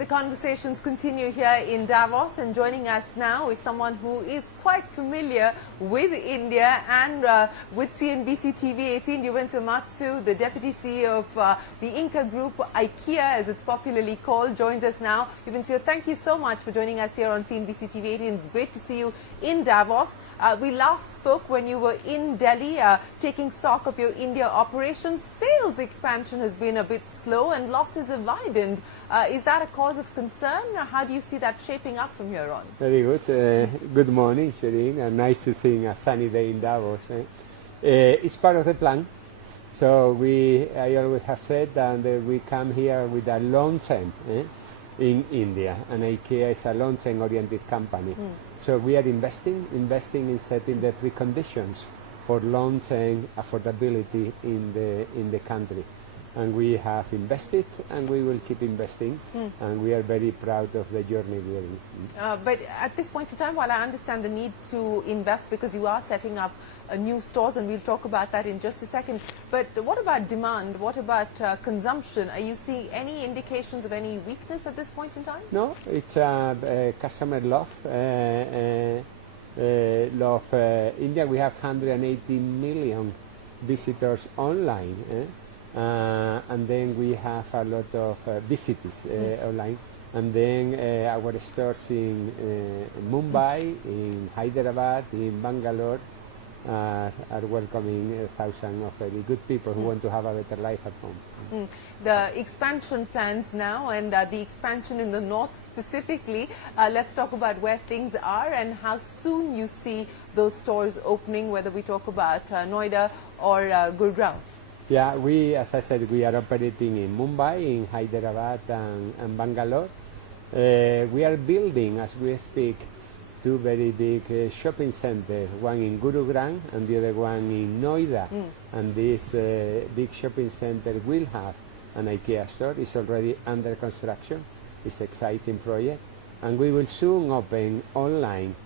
The conversations continue here in Davos, and joining us now is someone who is quite familiar with India and with CNBC-TV18, Juvencio Maeztu, the Deputy CEO of the Ingka Group, IKEA as it's popularly called, joins us now. Juvencio, thank you so much for joining us here on CNBC-TV18. It's great to see you in Davos. We last spoke when you were in Delhi taking stock of your India operations. Sales expansion has been a bit slow and losses have widened. Is that a cause of concern? How do you see that shaping up from here on? Very good. Good morning, Shereen. Nice to see a sunny day in Davos. It's part of the plan. So I always have said that we come here with a long term in India, and IKEA is a long term oriented company. So we are investing in setting the preconditions for long term affordability in the country. And we have invested, and we will keep investing, and we are very proud of the journey we are in. But at this point in time, while I understand the need to invest because you are setting up new stores, and we'll talk about that in just a second, but what about demand? What about consumption? Are you seeing any indications of any weakness at this point in time? No, it's customer love. India, we have 180 million visitors online. And then we have a lot of visitors online, and then our stores in Mumbai, in Hyderabad, in Bangalore are welcoming thousands of very good people who want to have a better life at home. The expansion plans now, and the expansion in the north specifically, let's talk about where things are and how soon you see those stores opening, whether we talk about Noida or Gurgaon. Yeah, as I said, we are operating in Mumbai, in Hyderabad and Bangalore. We are building, as we speak, two very big shopping centers, one in Gurugram and the other one in Noida. And this big shopping center will have an IKEA store. It's already under construction. It's an exciting project. And we will soon open online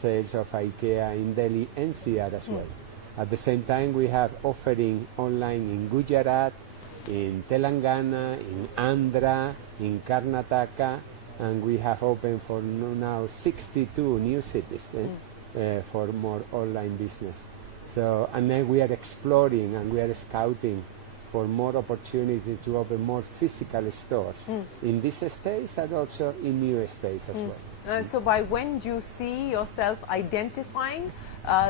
sales of IKEA in Delhi NCR as well. At the same time, we have offering online in Gujarat, in Telangana, in Andhra, in Karnataka, and we have opened for now 62 new cities for more online business. So, and then we are exploring and we are scouting for more opportunities to open more physical stores in these states and also in new states as well. So by when do you see yourself identifying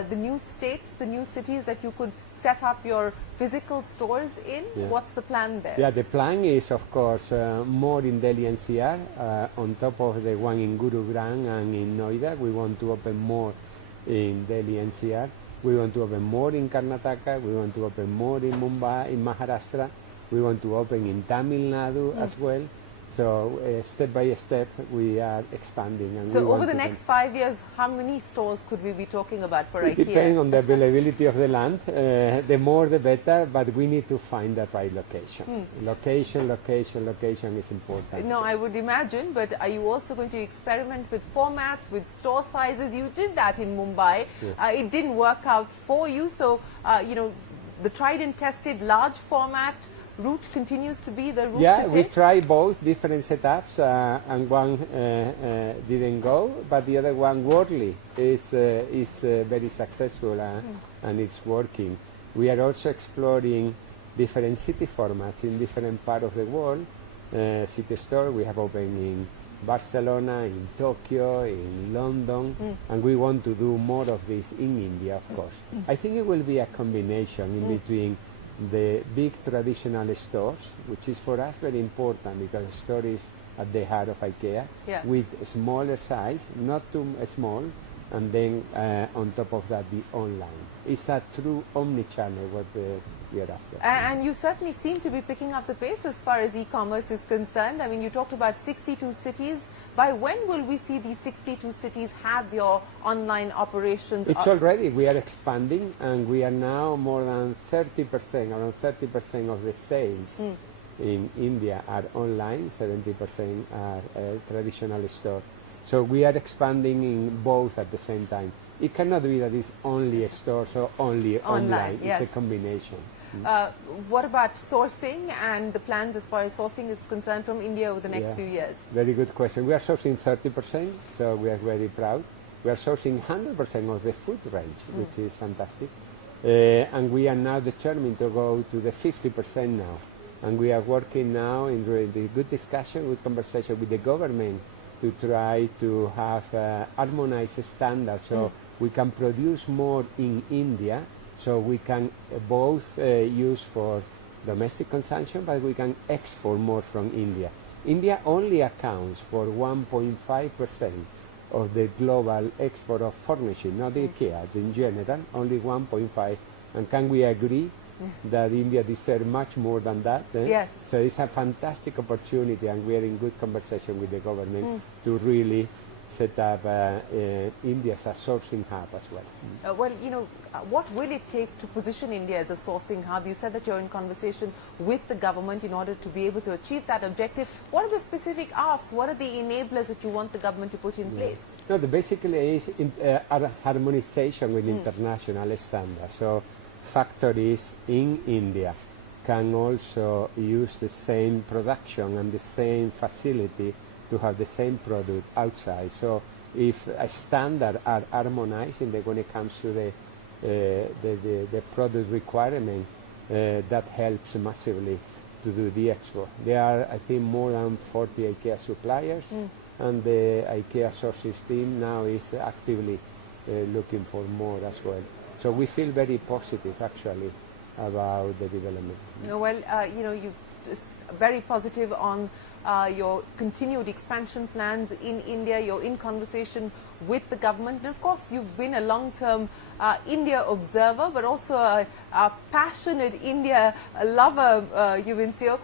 the new states, the new cities that you could set up your physical stores in? Yeah. What's the plan there? Yeah, the plan is, of course, more in Delhi NCR, on top of the one in Gurugram and in Noida. We want to open more in Delhi NCR. We want to open more in Karnataka. We want to open more in Mumbai, in Maharashtra. We want to open in Tamil Nadu as well. So step by step, we are expanding. And so over the next 5 years, how many stores could we be talking about for IKEA? Depending on the availability of the land, the more the better, but we need to find the right location. Location is important. No, I would imagine, but are you also going to experiment with formats, with store sizes? You did that in Mumbai. Yeah. It didn't work out for you, so, the tried and tested large format route continues to be the route to take? Yeah, we try both different setups, and one didn't go, but the other one, Worldly, is very successful and it's working. We are also exploring different city formats in different parts of the world. City store we have opened in Barcelona, in Tokyo, in London, and we want to do more of this in India, of course. I think it will be a combination in between the big traditional stores, which is for us very important because the store is at the heart of IKEA, with smaller size, not too small, and then on top of that the online. It's a true omni-channel what we are after. And you certainly seem to be picking up the pace as far as e-commerce is concerned. I mean, you talked about 62 cities. By when will we see these 62 cities have your online operations? It's already, we are expanding, and we are now more than 30%, around 30% of the sales in India are online, 70% are traditional store. So we are expanding in both at the same time. It cannot be that it's only a store, so only online. It's a combination. What about sourcing and the plans as far as sourcing is concerned from India over the next few years? Very good question. We are sourcing 30%, so we are very proud. We are sourcing 100% of the food range, which is fantastic. And we are now determined to go to the 50% now. And we are working now in really good discussion, with conversation with the government to try to have harmonized standards so we can produce more in India, so we can both use for domestic consumption, but we can export more from India. India only accounts for 1.5% of the global export of furnishing, not IKEA, in general, only 1.5. And can we agree that India deserves much more than that? Yes. So it's a fantastic opportunity, and we are in good conversation with the government to really set up India as a sourcing hub as well. Well, you know, what will it take to position India as a sourcing hub? You said that you're in conversation with the government in order to be able to achieve that objective. What are the specific asks? What are the enablers that you want the government to put in place? No, basically is harmonization with international standards. So factories in India can also use the same production and the same facility to have the same product outside. So if a standard are harmonized when it comes to the product requirement, that helps massively to do the export. There are, I think, more than 40 IKEA suppliers, and the IKEA sources team now is actively looking for more as well. So we feel very positive, actually, about the development. Well, you know, you're very positive on your continued expansion plans in India. You're in conversation with the government. And of course, you've been a long-term India observer, but also a passionate India lover, Juvencio.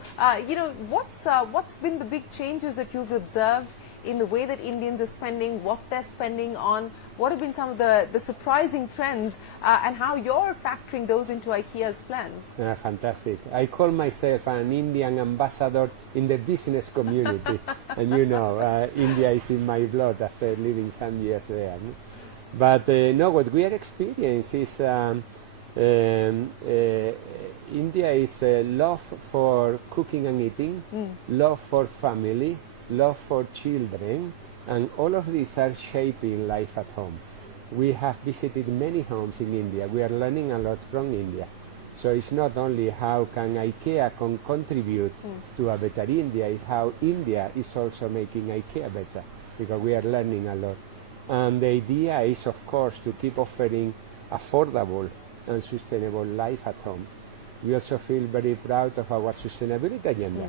You know, what's been the big changes that you've observed in the way that Indians are spending, what they're spending on? What have been some of the surprising trends and how you're factoring those into IKEA's plans? Fantastic. I call myself an Indian ambassador in the business community. And you know, India is in my blood after living some years there. But no, what we are experiencing is India is love for cooking and eating, love for family, love for children, and all of these are shaping life at home. We have visited many homes in India. We are learning a lot from India. So it's not only how can IKEA contribute to a better India, it's how India is also making IKEA better, because we are learning a lot. And the idea is, of course, to keep offering affordable and sustainable life at home. We also feel very proud of our sustainability agenda.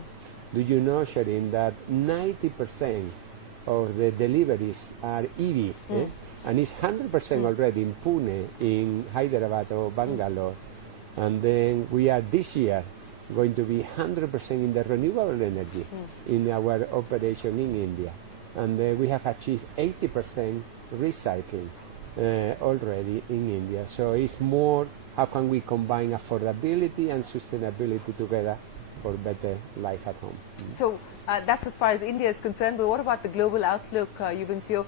Do you know, Shereen, that 90% of the deliveries are EV, and it's 100% already in Pune, in Hyderabad or Bangalore. And then we are this year going to be 100% in the renewable energy in our operation in India. And we have achieved 80% recycling already in India. So it's more how can we combine affordability and sustainability together for better life at home. So that's as far as India is concerned, but what about the global outlook, Juvencio?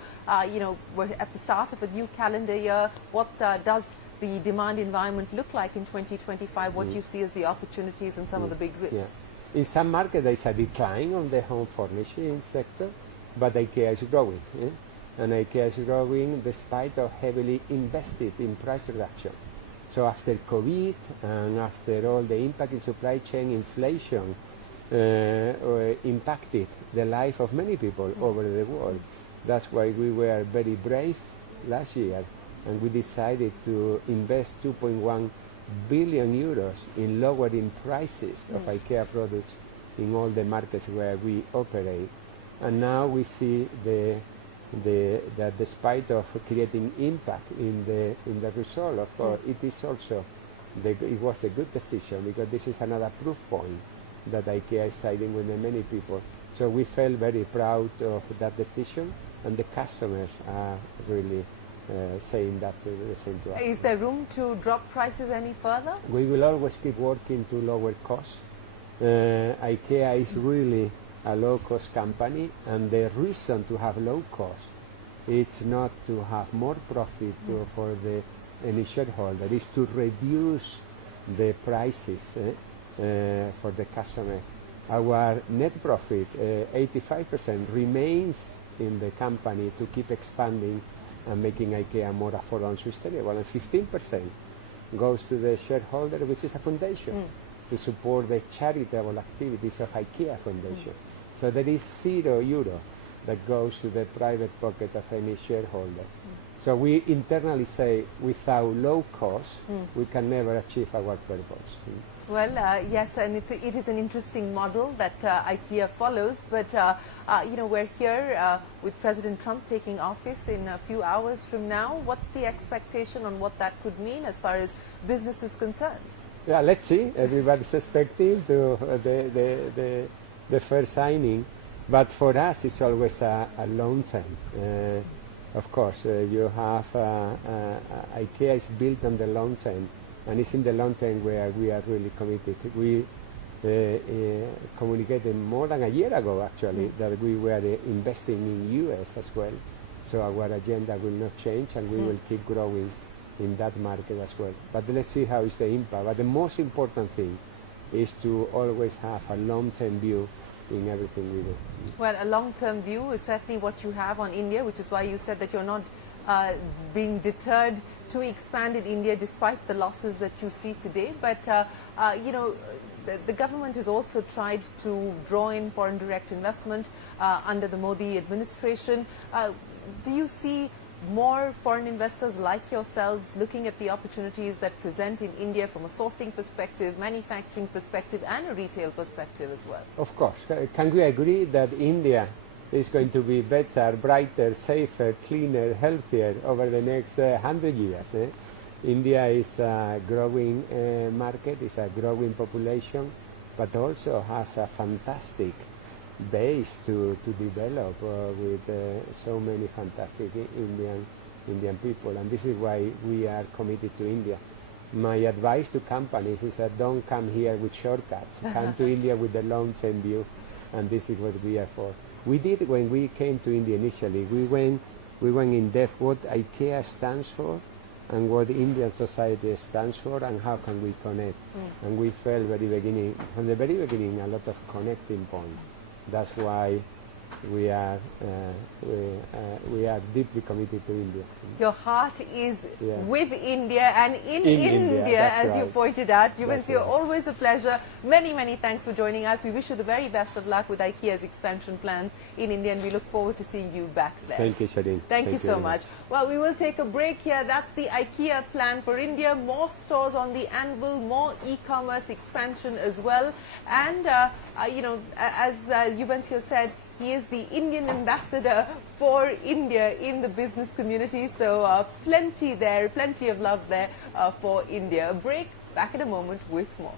You know, we're at the start of a new calendar year. What does the demand environment look like in 2025? What do you see as the opportunities and some of the big risks? In some markets there is a decline on the home furnishing sector, but IKEA is growing. And IKEA is growing despite of heavily invested in price reduction. So after COVID and after all the impact in supply chain, inflation impacted the life of many people over the world. That's why we were very brave last year, and we decided to invest 2.1 billion euros in lowering prices of IKEA products in all the markets where we operate. And now we see that despite of creating impact in the result, of course, it is also it was a good decision, because this is another proof point that IKEA is siding with many people. So we felt very proud of that decision, and the customers are really saying that the same to us. Is there room to drop prices any further? We will always keep working to lower costs. IKEA is really a low-cost company, and the reason to have low cost, it's not to have more profit for any shareholder, it's to reduce the prices for the customer. Our net profit, 85%, remains in the company to keep expanding and making IKEA more affordable and sustainable, and 15% goes to the shareholder, which is a foundation, to support the charitable activities of IKEA Foundation. So there is €0 that goes to the private pocket of any shareholder. So we internally say, without low cost, we can never achieve our purpose. Well, yes, and it is an interesting model that IKEA follows, but we're here with President Trump taking office in a few hours from now. What's the expectation on what that could mean as far as business is concerned? Yeah, let's see. Everybody's expecting the first signing, but for us it's always a long term. Of course, you have IKEA is built on the long term, and it's in the long term where we are really committed. We communicated more than a year ago, actually, that we were investing in US as well. So our agenda will not change, and we will keep growing in that market as well. But let's see how is the impact. But the most important thing is to always have a long-term view in everything we do. Well, a long-term view is certainly what you have on India, which is why you said that you're not being deterred to expand in India despite the losses that you see today. But, the government has also tried to draw in foreign direct investment under the Modi administration. Do you see more foreign investors like yourselves looking at the opportunities that present in India from a sourcing perspective, manufacturing perspective, and a retail perspective as well? Of course. Can we agree that India is going to be better, brighter, safer, cleaner, healthier over the next 100 years? India is a growing market, is a growing population, but also has a fantastic base to develop with so many fantastic Indian people, and this is why we are committed to India. My advice to companies is that don't come here with shortcuts. Come to India with the long-term view, and this is what we are for. We did when we came to India initially. We went in depth what IKEA stands for and what Indian society stands for, and how can we connect. And we felt from the very beginning, a lot of connecting points. That's why we are deeply committed to India. Your heart is with India and in India, as right. you pointed out. Juvencio, right. Always a pleasure. Many, many thanks for joining us. We wish you the very best of luck with IKEA's expansion plans in India, and we look forward to seeing you back there. Thank you, Shereen. Thank you so much. Well, we will take a break here. That's the IKEA plan for India. More stores on the anvil, more e-commerce expansion as well. And, as Juvencio said, he is the Indian ambassador for India in the business community. So plenty of love there for India. A break, back in a moment with more.